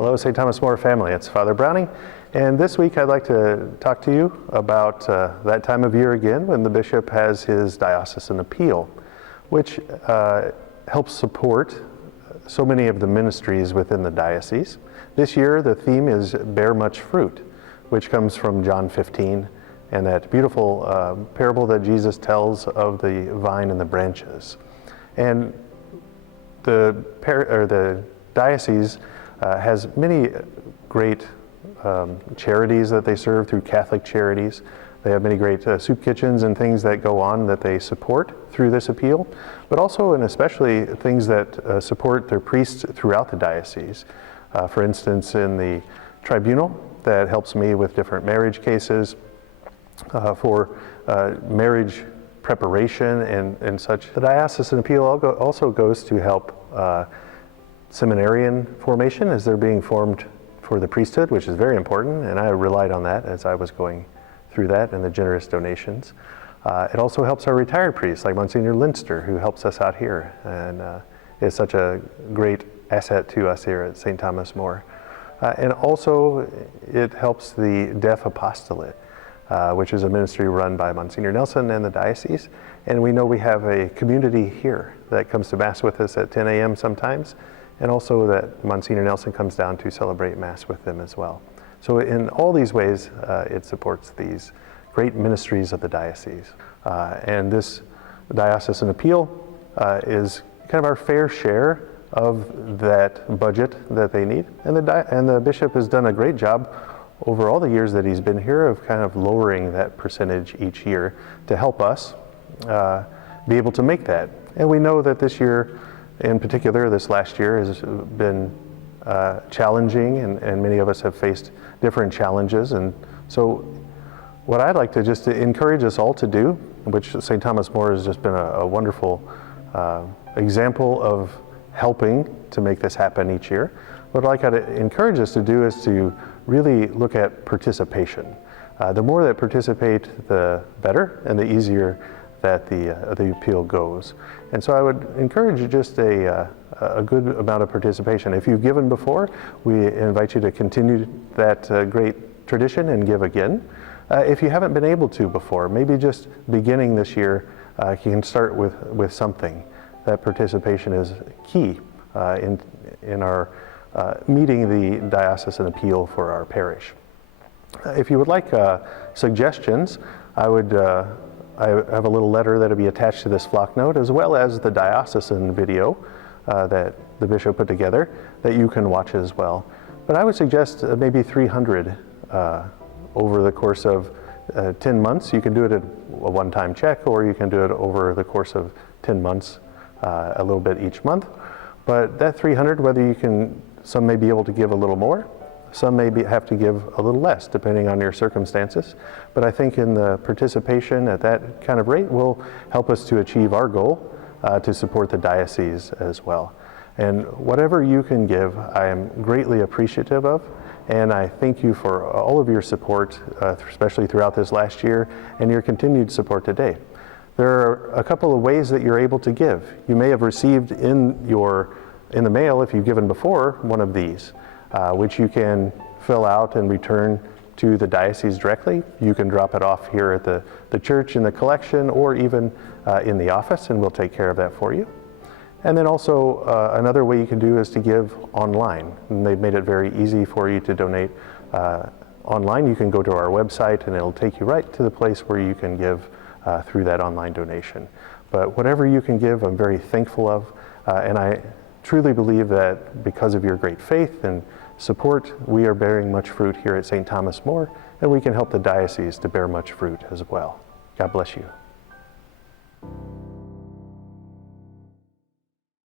Hello, St. Thomas More family. It's Father Browning, and this week I'd like to talk to you about that time of year again when the bishop has his diocesan appeal, which helps support so many of the ministries within the diocese. This year the theme is Bear Much Fruit, which comes from John 15 and that beautiful parable that Jesus tells of the vine and the branches. And the diocese has many great charities that they serve through Catholic Charities. They have many great soup kitchens and things that go on that they support through this appeal, but also and especially things that support their priests throughout the diocese. For instance, in the tribunal that helps me with different marriage cases, for marriage preparation and such. The diocesan appeal also goes to help seminarian formation as they're being formed for the priesthood, which is very important, and I relied on that as I was going through that and the generous donations. It also helps our retired priests like Monsignor Linster, who helps us out here and is such a great asset to us here at St. Thomas More. And also it helps the deaf apostolate, which is a ministry run by Monsignor Nelson and the diocese. And we know we have a community here that comes to Mass with us at 10 a.m. sometimes, and also that Monsignor Nelson comes down to celebrate Mass with them as well. So in all these ways, it supports these great ministries of the diocese. And this diocesan appeal is kind of our fair share of that budget that they need. And the bishop has done a great job over all the years that he's been here of kind of lowering that percentage each year to help us be able to make that. And we know that this year, in particular, this last year has been challenging, and many of us have faced different challenges. And so what I'd like to just to encourage us all to do, which St. Thomas More has just been a wonderful example of helping to make this happen each year. What I'd like to encourage us to do is to really look at participation. The more that participate, the better, and the easier that the appeal goes. And so I would encourage just a good amount of participation. If you've given before, we invite you to continue that great tradition and give again. If you haven't been able to before, maybe just beginning this year, you can start with something. That participation is key in our meeting the diocesan appeal for our parish. If you would like suggestions, I have a little letter that will be attached to this flock note, as well as the diocesan video that the bishop put together that you can watch as well. But I would suggest maybe 300 over the course of 10 months. You can do it at a one-time check, or you can do it over the course of 10 months, a little bit each month. But that 300, whether you can, some may be able to give a little more, some may have to give a little less, depending on your circumstances. But I think in the participation at that kind of rate will help us to achieve our goal to support the diocese as well. And whatever you can give, I am greatly appreciative of, and I thank you for all of your support, especially throughout this last year, and your continued support today. There are a couple of ways that you're able to give. You may have received in the mail, if you've given before, one of these, which you can fill out and return to the diocese directly. You can drop it off here at the church in the collection, or even in the office, and we'll take care of that for you. And then also another way you can do is to give online. And they've made it very easy for you to donate online. You can go to our website and it'll take you right to the place where you can give through that online donation. But whatever you can give, I'm very thankful of, and I truly believe that because of your great faith and support, we are bearing much fruit here at St. Thomas More, and we can help the diocese to bear much fruit as well. God bless you.